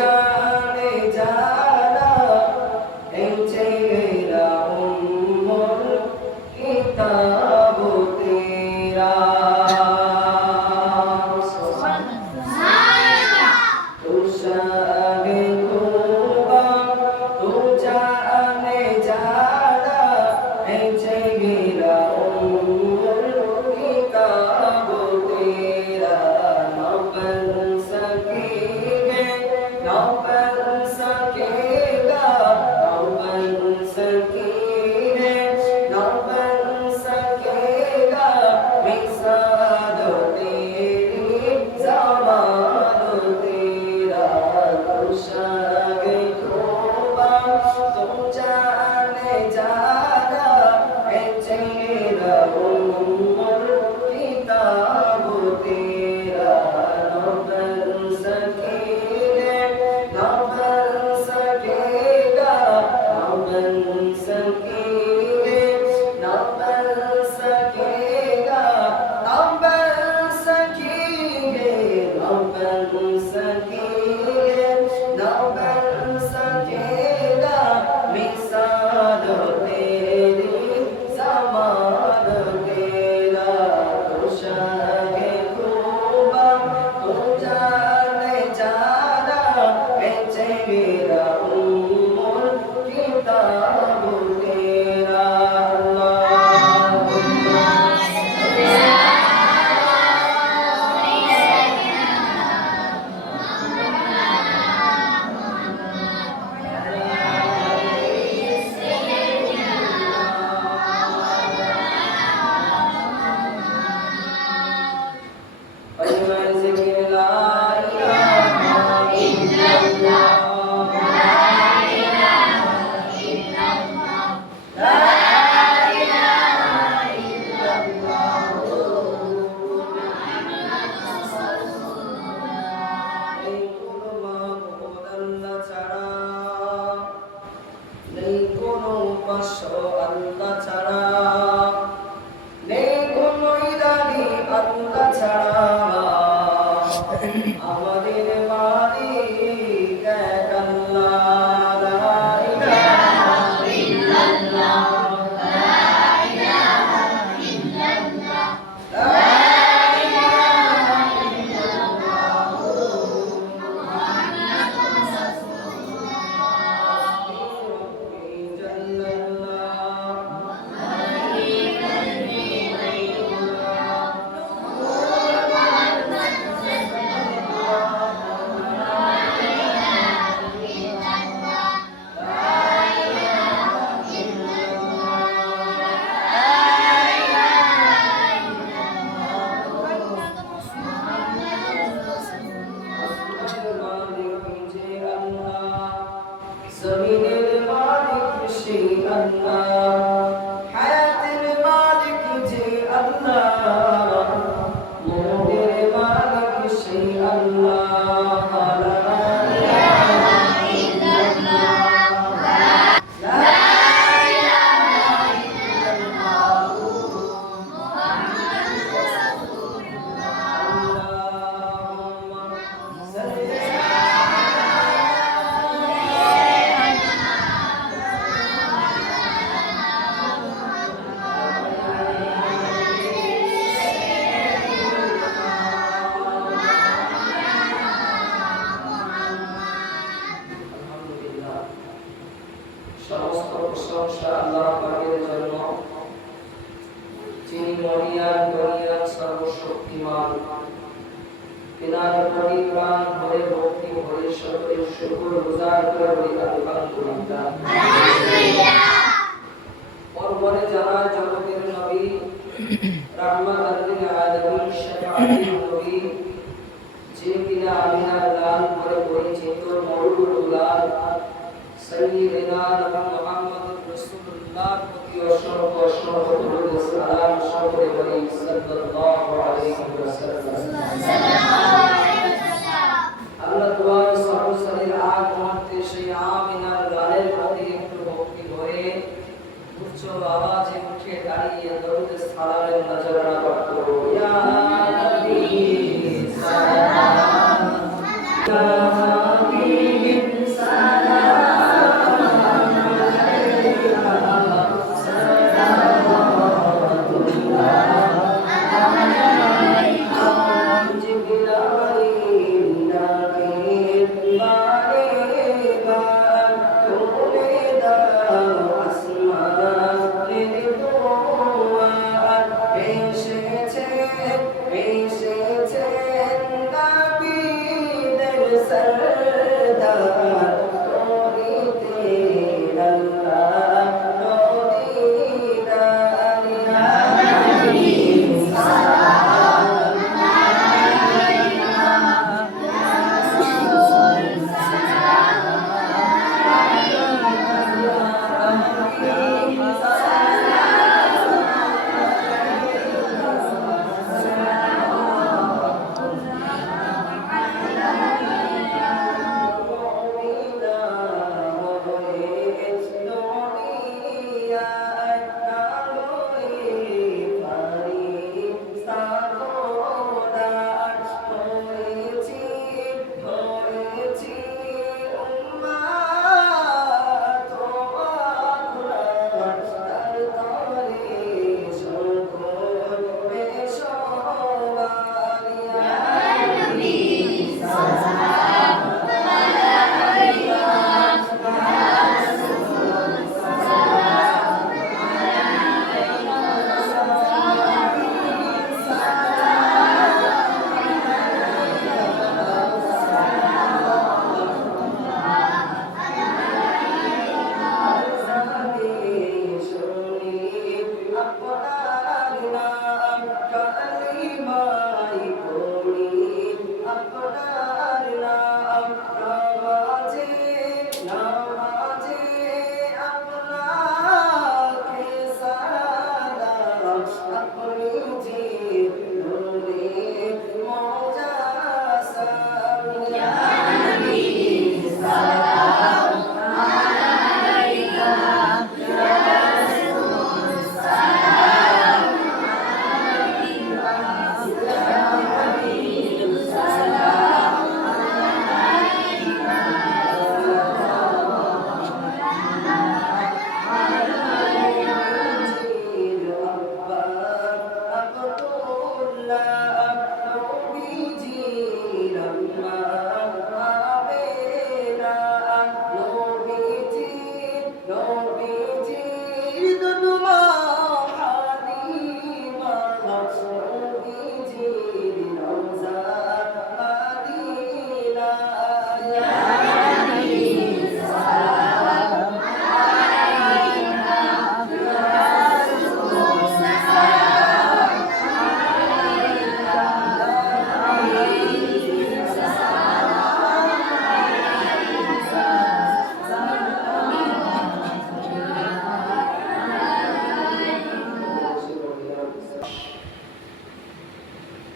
जाने जाना है चेहरा उम्र किताब तेरा तू शाने खूबा तू जाने जाना है चेहरा उम्र किताब तेरा न बन सकेगा न बन सकेगा न बन सकेगा न बन सकेगा मिसाल तेरी ज़बान तेरा कुशागे खूबा तुम जाने जाना है चेहरा उम्र किताब तेरा न बन सकेगा न बन सकेगा न बन सकेगा न बन सकेगा न बन सकेगा न बन सकेगा न बन सकेगा मिसाल तेरी ज़बान तेरा कुशागे खूबा तू जाने जाना है चेहरा उम्र किताब तेरा আল্লাহ ছাড়া নেই কোনো ইলাহি আল্লাহ ছাড়া আমাদের মালিক এক আল্লাহ লা ইলাহা ইল্লাল্লাহ লা ইলাহা ইল্লাল্লাহ লা ইলাহা ইল্লাল্লাহ মুহাম্মাদুর রাসূলুল্লাহ জমিনের মালিক সেই আল্লাহ হায়াতের মালিক যে আল্লাহ মনের মালিক সেই আল্লাহ লা ইলাহা ইল্লাল্লাহ লা ইলাহা ইল্লাল্লাহ মুহাম্মাদুর রাসূলুল্লাহ আল্লাহুম্মা সাল্লি সমস্ত প্রশংসা আল্লাহ পাকের জন্য যিনি মহিয়ান গরিয়ান সর্বশক্তিমান তিনার প্রতি প্রাণ ভরে ভক্তি ভরে সকলে শুকর গুজার করে বলি আলহামদুলিল্লাহ পরপরে যারা জগতের নবী রাহমাতাল লিল আলামিন শাফাআতুল নবী যে কিনা আমিনার লাল করে পরিচিত মওলুদুল লাল সাইয়্যিদিনা নবী মুহাম্মদুর রাসূলুল্লাহ প্রতি অসংখ্য অসংখ্য দরুদ ও সালাম সকলে বলি সাল্লাল্লাহু আলাইহি ওয়াসাল্লাম আল্লাহ তোমার সর্বসারির আগ মুহূর্তে সেই আমিনার লালের প্রতি একটু ভক্তি ভরে উচ্চ আওয়াজে উঠে দাঁড়িয়ে দরুদ সালামের নজরানা পাঠ করো ইয়া নবী সালাম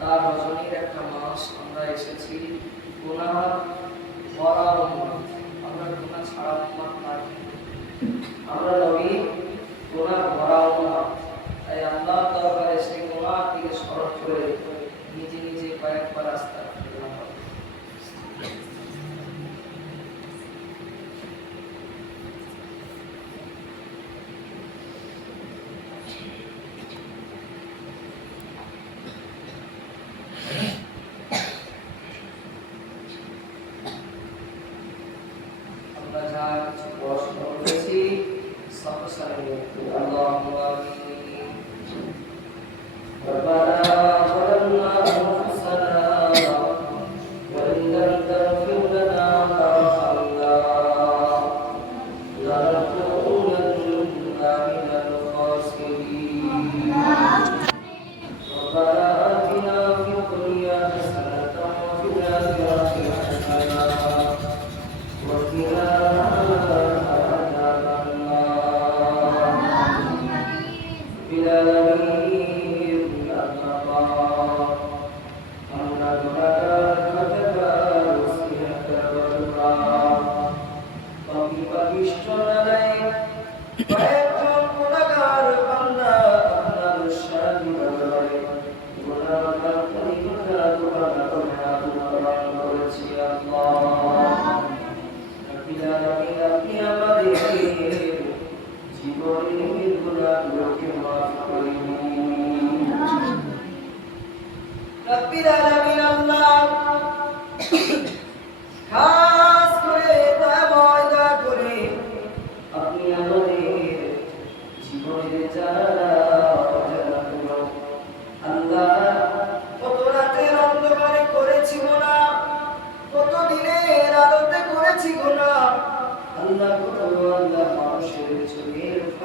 তার রজনীর একটা মাস আমরা এসেছি গুনাহ ভরা উম্মত, আমরা গুনাহ ছাড়া উম্মত নাই, আমরা নবী গুনাহ ভরা উম্মত। তাই আল্লাহ দরবারে সেই গুনাহ থেকে স্মরণ করে নিজে নিজে কয়েকবার আস্তাগফিরুল্লাহ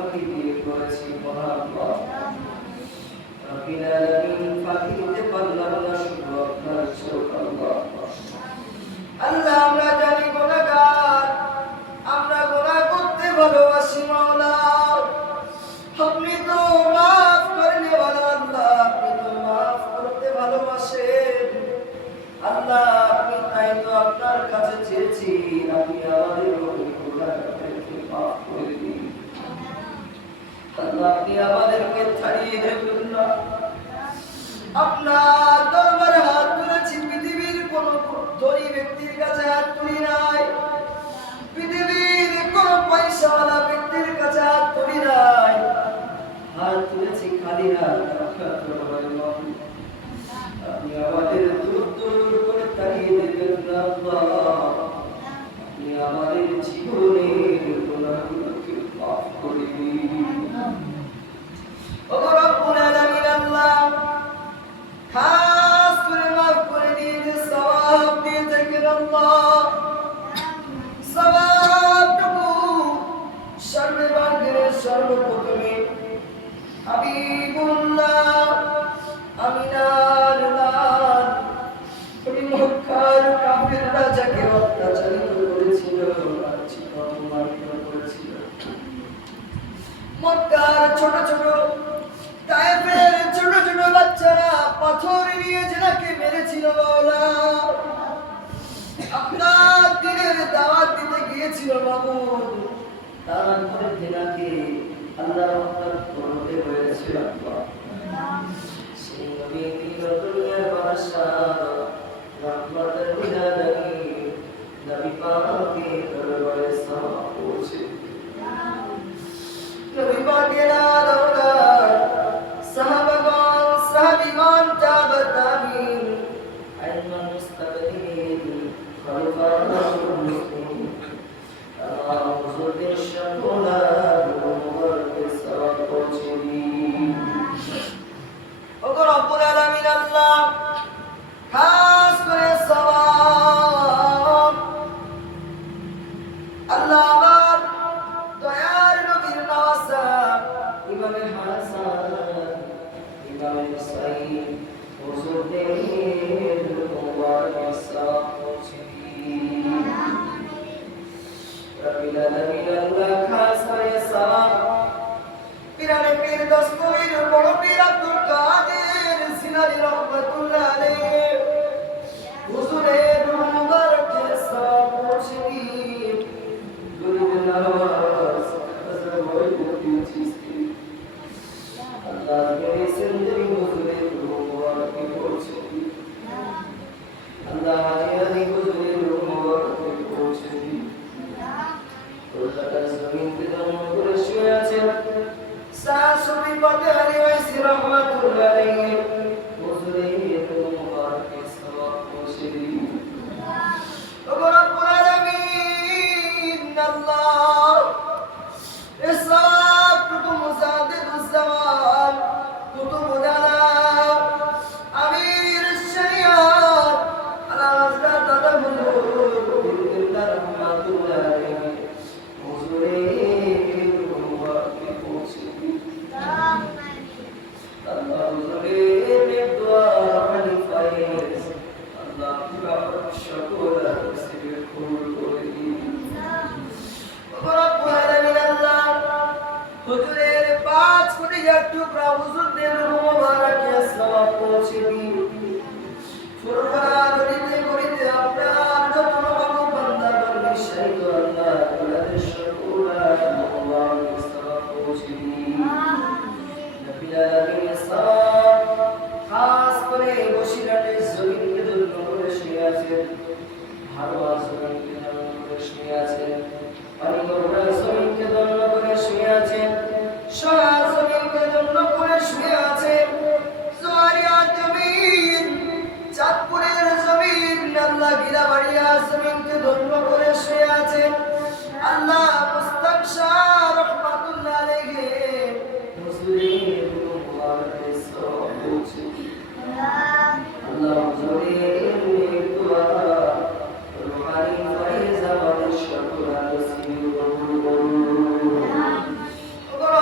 ফাঁকি দিয়ে করেছি মহাআল্লাহ। রব্বিল আলামিন, ফাঁকি দিতে পারলাম না শুধু আপনার চোখ আল্লাহ। আল্লাহ আমরা জানি গুনাহগার, আমরা গুনাহ করতে ভালোবাসি মাওলা। আপনি তো মাফ করে নেওয়ালা আল্লাহ, আপনি তো মাফ করতে ভালোবাসেন আল্লাহ। আপনি তাই তো আপনার কাছে চেয়েছি, আপনি আমাদের গুনাহকে মাফ করে দিন আল্লাহ। আপনি আমাদেরকে ছাড়িয়ে দেবেন না। আপনার দরবারে হাত তুলেছি, পৃথিবীর কোন ধনী ব্যক্তির কাছে হাত তুলি নাই, পৃথিবীর কোন পয়সাওয়ালা ব্যক্তির কাছে হাত তুলি নাই, হাত তুলেছি খালি হাত আপনার দরবারে মাওলা। আপনি আমাদের দূর দূর করে তাড়িয়ে দেবেন না আল্লাহ। আপনি আমাদের জীবনের গুনাহগুলোকে মাফ করে দিন। ওগো রব্বুল আলামিন আল্লাহ, খাস করে মাফ করে দিন, সওয়াব দিয়ে থাকেন আল্লাহ। সওয়াবটুকু সর্বপ্রথমে হাবিবুল্লাহ আমিনার লাল ওই মক্কার কাফিররা যাকে অত্যাচারিত করেছিল, লাঞ্ছিত অপমানিত করেছিল, মক্কার ছোট ছোট তায়েফের ছোট ছোট বাচ্চারা পাথর নিয়ে জেনাকে মেরেছিল মাওলা। আপনার দ্বীনের দাওয়াত দিতে গিয়েছিল মাবুদ, তার ঘরে জেনাকে আল্লাহ রহমত করতে হয়েছিল আল্লাহ। সেই নবী দুনিয়ার বাদশাহ রহমতের বিদায়ী নবী পাকের দরবারে সালাম পৌঁছে নবী পাকের আদর সাহাবাগণ সাহাবীগণ তাবেঈন আইমান মুস্তাকবিরিন খলিফা রাসূল মুসলিম হুজুরদের সকলা মুবারকে সালাম পৌঁছে দিন। ওগো রব্বুল আলামিন আল্লাহ, খাস করে সওয়াব আল্লাহ আমার দয়ার নবীর নওয়াজা ইমামে হাসান ইমামে হুসাইন হুজুরদের মুবারকে সালাম পৌঁছে দিন। রব্বিল আলামিন আল্লাহ, খাস করে সওয়াব পিরানে পীর দস্তগীর বড় পীর আব্দুল কাদের সিনারি রহমাতুল্লাহ আলাইহি হুজুরের মুবারকে সালাম পৌঁছে দিন। দুরুদ নওয়াজ হযরত ওয়াইদুদ্দিন চিশতি আল্লাহ মেরে সিন্দি হুজুরের মুবারকে পৌঁছে দিন। আল্লাহ হাজি আলী হুজুরের মুবারকে পৌঁছে দিন। কলকাতার জমিনকে দমন করে শুয়ে আছেন সাসুবি বাদারি ওয়াইসি রহমাতুল্লাহ আলাইহি হুজুরের মুবারকে সওয়াব পৌঁছে দিন। ওগো রব্বুল আলামিন আল্লাহ, ইসরাফটুকু মুজাদ্দিদুজ জামান কুতুবুল আলাম আমির শরিয়াত আলা হযরত দাদা হুজুর দিলদার রহমাতুল্লাহ আলাইহি হুজুরের মুবারকে পৌঁছে দিন। আল্লাহ হুজুরের দোয়া খলিফায়ে আল্লাহ পুরা সকল মুসলিম কবুল করে দিন। ওগো রব্বুল আলামিন আল্লাহ, হুজুরের 5 কোটি টুকরা হুজুরদের মুবারকে সওয়াব পৌঁছে দিন। ফুরফুরা গলিতে গলিতে আপনার যত বাবু বান্দাগণ নিঃসারিত আল্লাহ তাদের সকল মুবারকে সওয়াব পৌঁছে দিন। রব্বিল আলামিন সালাম, খাস করে বসিরহাটের জমিনকে ধন্য করে শুয়ে আছেন, হারোয়া জমিনকে ধন্য করে শুয়ে আছেন, পানিগড়ার জমিনকে ধন্য করে শুয়ে আছেন, সারা জমিনকে ধন্য করে শুয়ে আছেন, জোয়ারিয়া জমিন, চাঁদপুরের জমিন, আল্লাহ গিরাবাড়িয়া জমিনকে ধন্য করে শুয়ে আছেন। আল্লাহ মুস্তাক শাহ রহমাতুল্লাহ আলাইহি হুজুরের মুবারকে সওয়াব পৌঁছে দিন। আল্লাহ হুজুরের দোয়া রুহানি ফয়েজ আমাদের সকল নসিব কবুল করুন। ওগো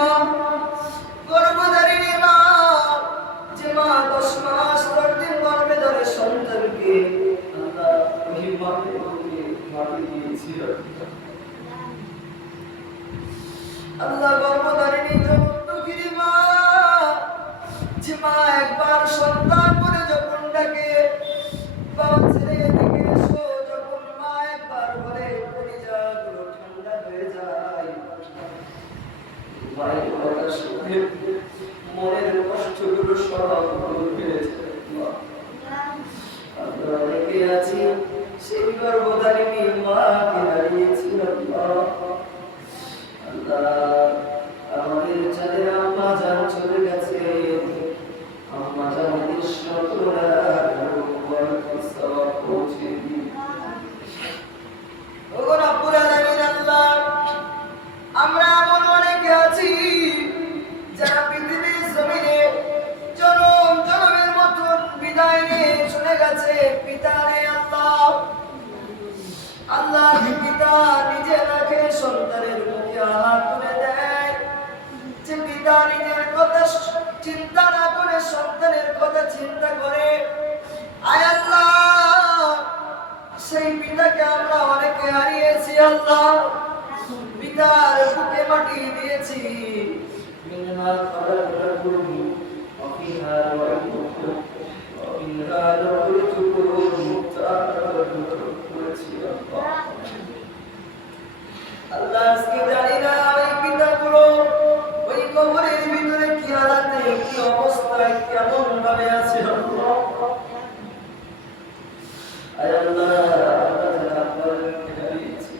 মা, গর্ভধারিণী মা, যে মা 10 মাস 10 দিন গর্ভে ধরে সন্তানকে আল্লাহ ওই মাকে মাটি দিয়েছিল। আল্লাহ গর্ভধারিণী জগৎ মা, যে মা একবার সন্তান বলে যখন ডাকে, বাবা ছেলে এদিকে এসো, যখন মা একবার বলে কলিজাগুলো ঠান্ডা হয়ে যায়, মায়ের কথা শুনে মনের কষ্টগুলো সব দূর হয়ে যায়। আমরা অনেকে আছি সেই গর্ভধারিণী মাকে হারিয়েছি। আল্লাহ আমাদের যাদের আম্মা জান চলে গেছে, আম্মা জানদের সকলের সওয়াব পৌঁছে দিন। ওগো রব্বুল আলামিন আল্লাহ, আমরা এমন অনেকে আছি যারা পৃথিবীর জমিনে জনম জনমের মতো বিদায় নিয়ে চলে গেছে। পিতা নেই আল্লাহ, আল্লাহ পিতা নিজে রাখে সন্তানের মুখে হাত তুলে দেয়, যে পিতা নিজের কথা চিন্তা না করে সন্তানের কথা চিন্তা করে। আয় আল্লাহ, সেই পিতাকে আমরা অনেকে হারিয়েছি। আল্লাহ পিতার বুকে মাটি দিয়েছি। মিনহা খালাকনাকুম ওয়া ফিহা নুঈদুকুম ওয়া মিনহা নুখরিজুকুম তারাতান করেছি। আল্লাহ আজকে জানি না ওই পিতাগুলো ওই কবরের ভিতরে কি হালাতে, কি অবস্থায়, কেমন ভাবে আছে। আয় আল্লাহ, আমরা যারা আপনাকে হারিয়েছি,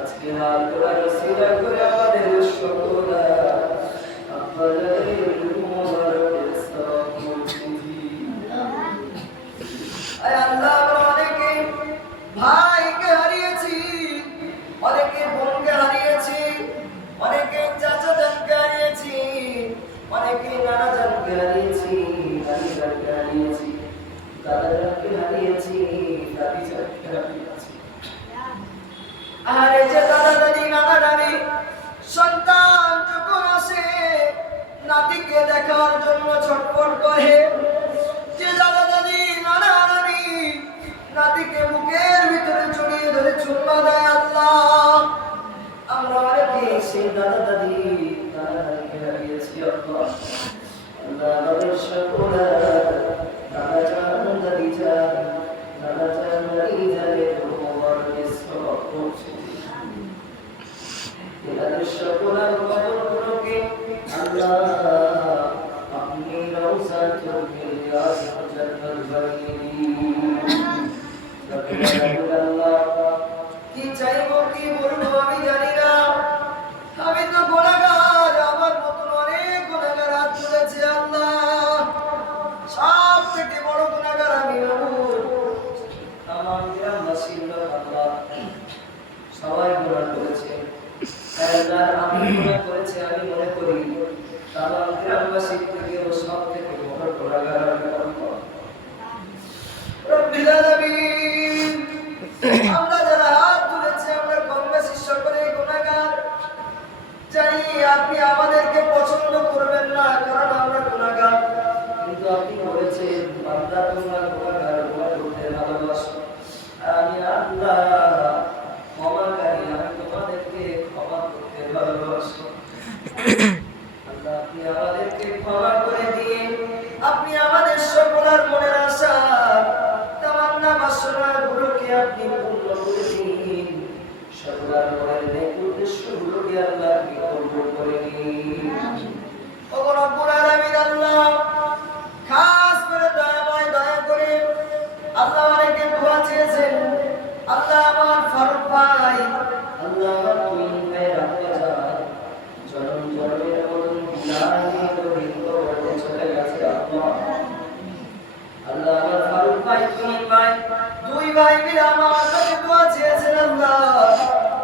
আজকে হাত তোলা রসিলা করে আমাদের সকলা আপনাদের মুবারকের সওয়াব পৌঁছে দিন। আয় আল্লাহ, আমরা অনেকে ভাইকে হারিয়েছি, অনেকে বোনকে হারিয়েছি, অনেকে চাচা জানকে হারিয়েছি, অনেকে নানা জানকে হারিয়েছি, নানি জানকে হারিয়েছি, দাদা জানকে হারিয়েছি, দাদি জানকে হারিয়েছি। আর এই যে দাদা দাদি নানা নানি, সন্তান যখন আসে নাতিকে দেখার জন্য ছটফট করে, যে দাদা দাদি নানা নানি নাতিকে বুকের ভিতরে জড়িয়ে ধরে চুম্মা দেয়। আল্লাহ, আমরা অনেকে সেই দাদা দাদি নানা নানিকে হারিয়েছি। আল্লাহ আমাদের সকলের নানা জান দাদি জান নানা জান নানি জানের মুবারকের সওয়াব পৌঁছে দিন। এদের সকলের কবরগুলোকে আল্লাহ আপনি রওজাতুল ফিরদাউস জান্নাত বানিয়ে দিন। আল্লাহ কি চাইবো কি বলবো আমি জানি না, আমি তো গুনাহগার, আমার মতন অনেক গুনাহগার হাত তুলেছে। আল্লাহ সব থেকে বড় গুনাহগার আমি। আমার গ্রামবাসীর লোক আল্লাহ সবাই গুনাহ করেছে। আল্লাহ আমি গুনাহ করেছি, আমি মনে করি আমার গ্রামবাসীর থেকেও সব থেকে বড় গুনাহগার আমি। রব্বিল আলামিন, আমরা যারা হাত তুলেছি আমরা কম বেশি সকলেই গুনাহগার। জানি আপনি আমাদেরকে পছন্দ করবেন না, কারণ আমরা গুনাহগার, কিন্তু আপনি বলেছেন বান্দা তোমরা গুনাহগার, গুনাহ করতে ভালোবাসো। আমি আল্লাহ ক্ষমাকারী, আমি তোমাদেরকে ক্ষমা করতে ভালোবাসি। আল্লাহ আপনি আমাদেরকে ক্ষমা করে দিয়ে আপনি আমাদের সকলের মনের আশা তামান্না বাসনাগুলোকে আপনি পূর্ণ করে দিন। সকলের মনের নেক উদ্দেশ্যগুলোকে আল্লাহ আপনি কবুল করে নিন। ওগো রব্বুল আলামিন আল্লাহ, খাস করে দয়াময় দয়া করে আল্লাহ অনেকে দোয়া চেয়েছেন। আল্লাহ আমার ফারুক ভাই, আল্লাহ আমার তুমিন ভাইয়ের আব্বা জান জনম জনমের মতন বিদায় নিয়ে কবরে চলে গেছে। আল্লাহ আমার ফারুক ভাই, তুমিন ভাই, দুই ভাই মিলে আমার কাছে দোয়া চেয়েছেন। আল্লাহ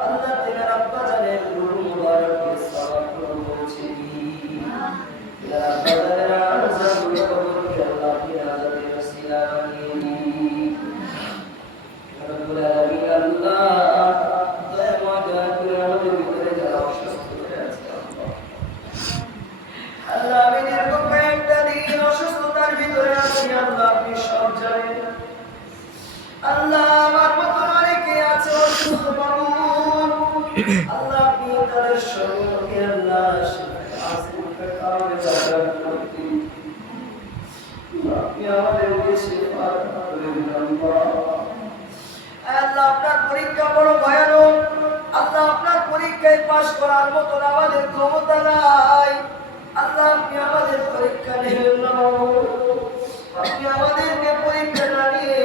আল্লাহ তিনার আব্বা জানের রূহ মুবারকের সওয়াব পৌঁছে দিন। তিনার আব্বা জানের আরজাগুলো কবরকে আল্লাহ আপনি নাজাতের ওসিলা বানিয়ে দিন। রব্বুল আলামিন আল্লাহ দয়া করে আমাদের ভিতরে যারা অসুস্থ হয়ে আছে আল্লাহ আল্লাহ আমি দীর্ঘ কয়েকটা দিন অসুস্থতার ভিতরে আছি, আল্লাহ আপনি সব জানেন। আল্লাহ আমার মতো অনেকে আছে অসুস্থ বাবু, আল্লাহ আপনি তাদের সকলকে আল্লাহ শিফার কারণে দান করতে, আপনি আমাদেরকে শিফা করে দিন আল্লাহ। আল্লাহ আপনার পরীক্ষা বড় ভয়ানক, আল্লাহ আপনার পরীক্ষায় পাশ করার মতো আমাদের ক্ষমতা নাই। আল্লাহ আপনি আমাদের পরীক্ষা নেবেন না, আপনি আমাদেরকে পরীক্ষা না নিয়ে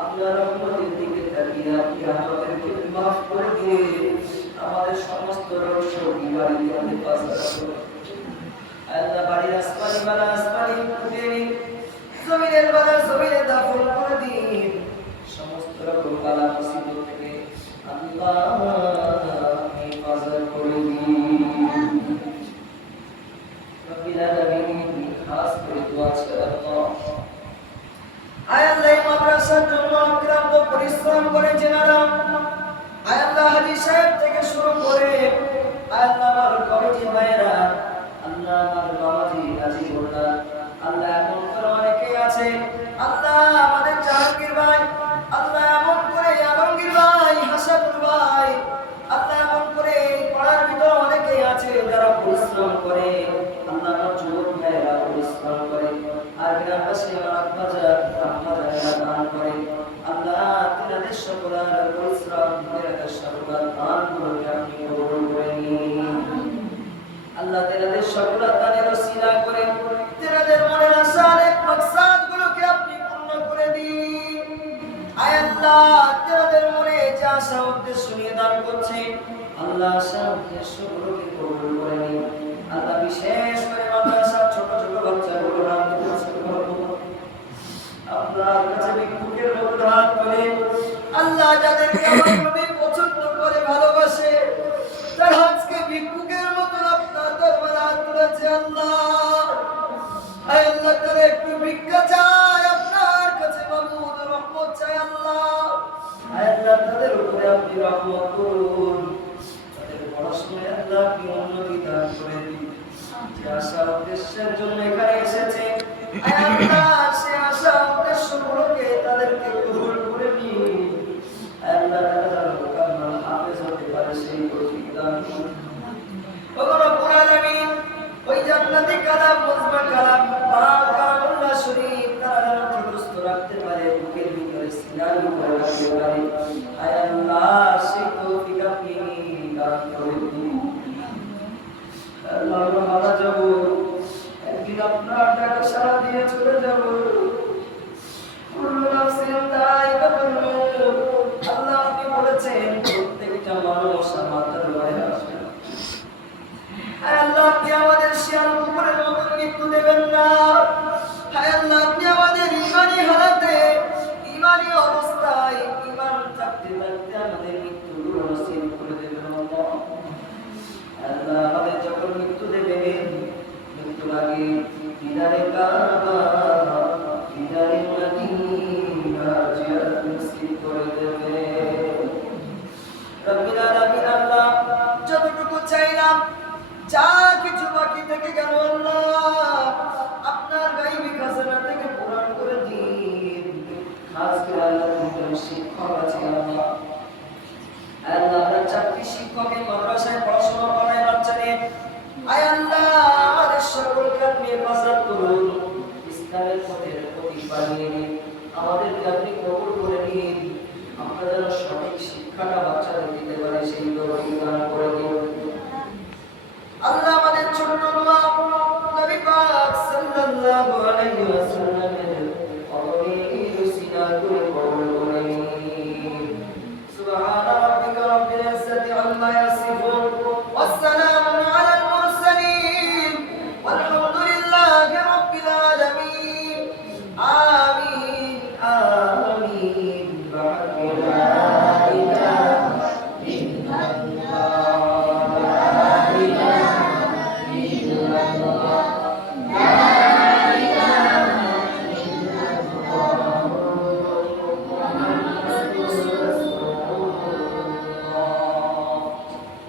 আপনার রহমতের দিকে তাকিয়ে আপনি আমাদেরকে মাফ করে দিয়ে আমাদের সমস্ত রোগ শোক বাড়ি আমাদের পাশ করুন। আল্লাহ বাড়ির আসমানি বালা আসমানি করে দিন, জমিনের বালা জমিনে দাফন করে দিন, সমস্ত রকম বালা মুসিবত থেকে আল্লাহ আপনি হেফাজত করে দিন। রব্বিল আলামিন খাস করে দোয়া আছে আল্লাহ, আয় আল্লাহ এই মাদ্রাসার জন্য অক্লান্ত পরিশ্রম করেছেন আল্লাহ, আয় আল্লাহ হাজী সাহেব থেকে শুরু করে আয় আল্লাহ আমার কমিটি ভাইয়েরা, আল্লাহ আমার বাবাজি গাজী মোল্লা, আল্লাহ এমন করে অনেকেই আছে, আল্লাহ আমাদের জাহাঙ্গীর ভাই, আল্লাহ এমন করে আলমগীর ভাই, হাসানুল ভাই, আল্লাহ এমন করে পড়ার ভিতরে অনেকেই আছে যারা পরিশ্রম করে, আল্লাহ আমার যুবক ভাইয়েরা পরিশ্রম করে, আর গ্রামবাসী আমার আব্বাজানেরা দান করে, আল্লাহ তিনাদের সকলের পরিশ্রম তিনাদের সকলের দানগুলোকে আপনি কবুল করে নিন। আল্লাহ তিনাদের সকলের দানের ওসিলা করে তিনাদের মনের আশা অনেক মাকসাদগুলোকে আপনি পূর্ণ করে দিন। আয় আল্লাহ তিনাদের মনে যে আশা উদ্দেশ্য নিয়ে দান করছে, আল্লাহ আশা উদ্দেশ্যগুলোকে কবুল করে নিন। আল্লাহ বিশেষ করে মাদ্রাসার ছোট ছোট বাচ্চাগুলো নাম আপনার কাছে ভিক্ষুকের মতো হাত তুলে, আল্লাহ যাদেরকে আমার নবী পছন্দ করে ভালোবাসে, তার আজকে ভিক্ষুকের মতো আপনার দরবারে হাত তুলেছে আল্লাহ। আয় আল্লাহ তারা একটু ভিক্ষা চায় আপনার কাছে, মাবুদ রহমত চায় আল্লাহ। আয় আল্লাহ তাদের উপরে আপনি রহমত করুন, তাদের পড়াশোনায় আল্লাহ আপনি উন্নতি দান করে দিন। যে আশা উদ্দেশ্যের জন্য এখানে এসেছে আয় আল্লাহ সে আশা উদ্দেশ্যগুলোকে তাদেরকে কবুল করে নিন। আয় আল্লাহ তারা মুকাম্মাল হাফেজ হতে পারে সেই তৌফিক দান করুন। ওগো রব্বুল আলামিন ওই জান্নাতি কালাম মুজমা কালাম পাক কালামুল্লাহ শরীফ তারা যেন ঠিকস্থ রাখতে পারে, বুকের ভিতরে সিনার ভিতরে রাখতে পারে। আয় আল্লাহ সেই তৌফিক আপনি দান করে দিন। আল্লাহ আমরা মারা যাবো, একদিন আপনার ডাকে সাড়া দিয়ে চলে যাব। কুল্লু নাফসিন যায়কাতুল মউত, আল্লাহ আপনি বলেছেন প্রত্যেকটা মানুষ আমার দরবারে আসবে। আয় আল্লাহ আপনি আমাদের শিয়াল কুকুরের মতো মৃত্যু দেবেন না। আয় আল্লাহ আপনি আমাদের ঈমানি হালাতে, ঈমানি অবস্থায়, ঈমান থাকতে থাকতে আমাদের মৃত্যুগুলো নসিব করে দেবেন আল্লাহ। আল্লাহ আমাদের যখন মৃত্যু দেবেন, মৃত্যু লাগে দিদারে কাবা, দিদারে মদিনা জিয়ারত নসিব করে দেবেন। রব্বিল আলামিন আল্লাহ যতটুকু চাইলাম, যা কিছু বাকি থেকে গেল আল্লাহ আপনার গায়বী খাজানা থেকে পূরণ করে দিন। খাস করে আল্লাহ দুজন শিক্ষক আছে আল্লাহ, আল্লাহ আমরা চারটি শিক্ষকের মাদ্রাসায় পড়াশোনা করায় বাচ্চাদের, আয় আল্লাহ আমাদের সকলকে আপনি হেফাজত করুন, ইসলামের পথের প্রতীক বানিয়ে দিন, আমাদেরকে আপনি কবুল করে নিন। আমরা যেন সঠিক শিক্ষাটা বাচ্চাদের দিতে পারি সেই তৌফিক দান করে দিন।